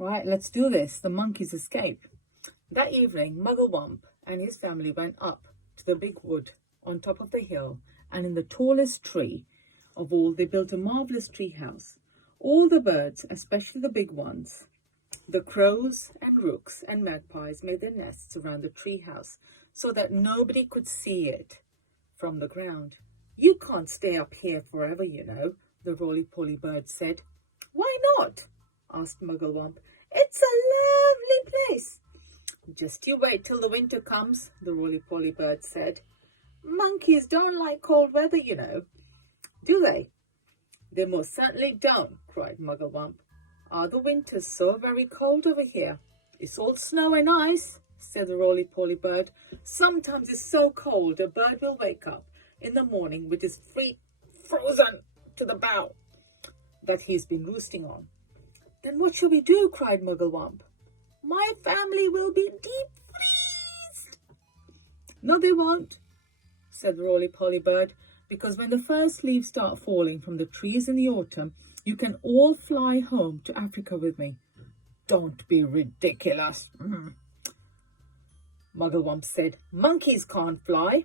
Right, let's do this. The monkeys escape. That evening, Mugglewump and his family went up to the big wood on top of the hill, and in the tallest tree of all, they built a marvelous tree house. All the birds, especially the big ones, the crows and rooks and magpies, made their nests around the tree house so that nobody could see it from the ground. "You can't stay up here forever, you know," the roly-poly bird said. "Why not?" asked Mugglewump. "It's a lovely place." "Just you wait till the winter comes," the roly-poly bird said. "Monkeys don't like cold weather, you know." "Do they?" "They most certainly don't," cried Mugglewump. "Are the winters so very cold over here?" "It's all snow and ice," said the roly-poly bird. "Sometimes it's so cold a bird will wake up in the morning with his feet frozen to the bough that he's been roosting on." "Then what shall we do?" cried Mugglewump. "My family will be deep freezed." "No, they won't," said the roly-poly bird, "because when the first leaves start falling from the trees in the autumn, you can all fly home to Africa with me." "Don't be ridiculous," Mugglewump said. "Monkeys can't fly."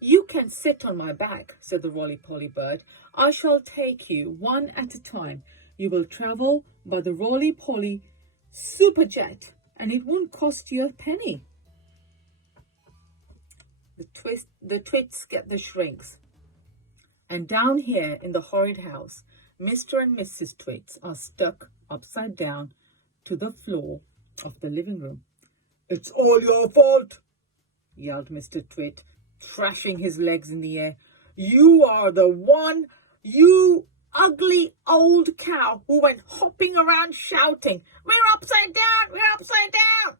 "You can sit on my back," said the roly-poly bird. "I shall take you one at a time. You will travel by the roly-poly superjet, and it won't cost you a penny." The Twits get the shrinks. And down here in the horrid house, Mr. and Mrs. Twits are stuck upside down to the floor of the living room. "It's all your fault," yelled Mr. Twit, thrashing his legs in the air. "You are the one, you ugly old cow who went hopping around shouting, 'We're upside down, we're upside down!'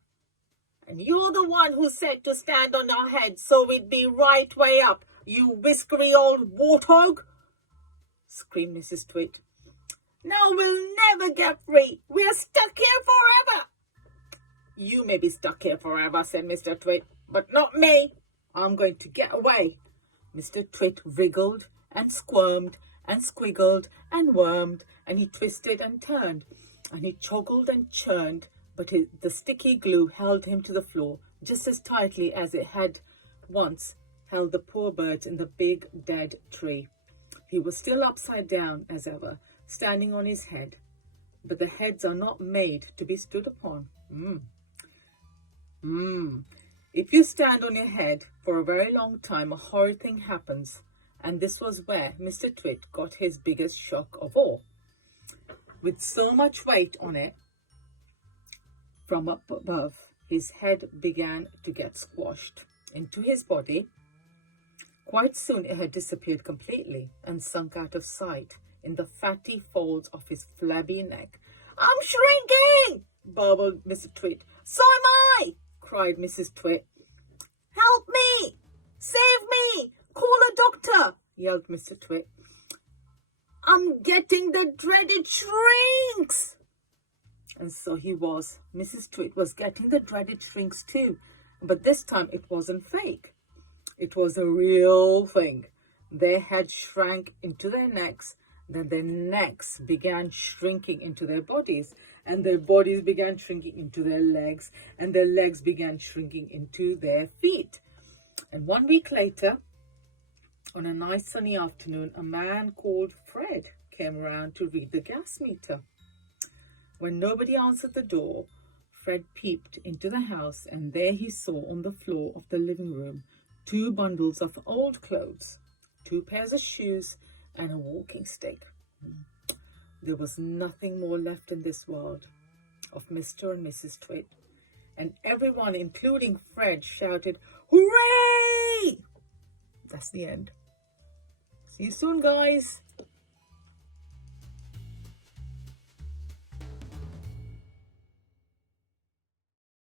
And you're the one who said to stand on our heads so we'd be right way up, you whiskery old warthog!" screamed Mrs. Twit. "Now we'll never get free. We're stuck here forever." "You may be stuck here forever," said Mr. Twit, "but not me. I'm going to get away." Mr. Twit wriggled and squirmed and squiggled and wormed, and he twisted and turned, and he choggled and churned, but the sticky glue held him to the floor just as tightly as it had once held the poor birds in the big dead tree. He was still upside down as ever, standing on his head, but the heads are not made to be stood upon. If you stand on your head for a very long time, a horrid thing happens, and this was where Mr. Twit got his biggest shock of all. With so much weight on it from up above, his head began to get squashed into his body. Quite soon it had disappeared completely and sunk out of sight in the fatty folds of his flabby neck. "I'm shrinking!" babbled Mr. Twit. "So am I!" cried Mrs. Twit. "Help me! Save me! Call a doctor!" yelled Mr. Twit. "I'm getting the dreaded shrinks!" And so he was. Mrs. Twit was getting the dreaded shrinks too, but this time it wasn't fake. It was a real thing. Their heads shrank into their necks, then their necks began shrinking into their bodies, and their bodies began shrinking into their legs, and their legs began shrinking into their feet. And 1 week later, on a nice sunny afternoon, a man called Fred came around to read the gas meter. When nobody answered the door, Fred peeped into the house, and there he saw on the floor of the living room 2 bundles of old clothes, 2 pairs of shoes, and a walking stick. There was nothing more left in this world of Mr. and Mrs. Twit, and everyone, including Fred, shouted, "Hooray!" That's the end. See you soon, guys.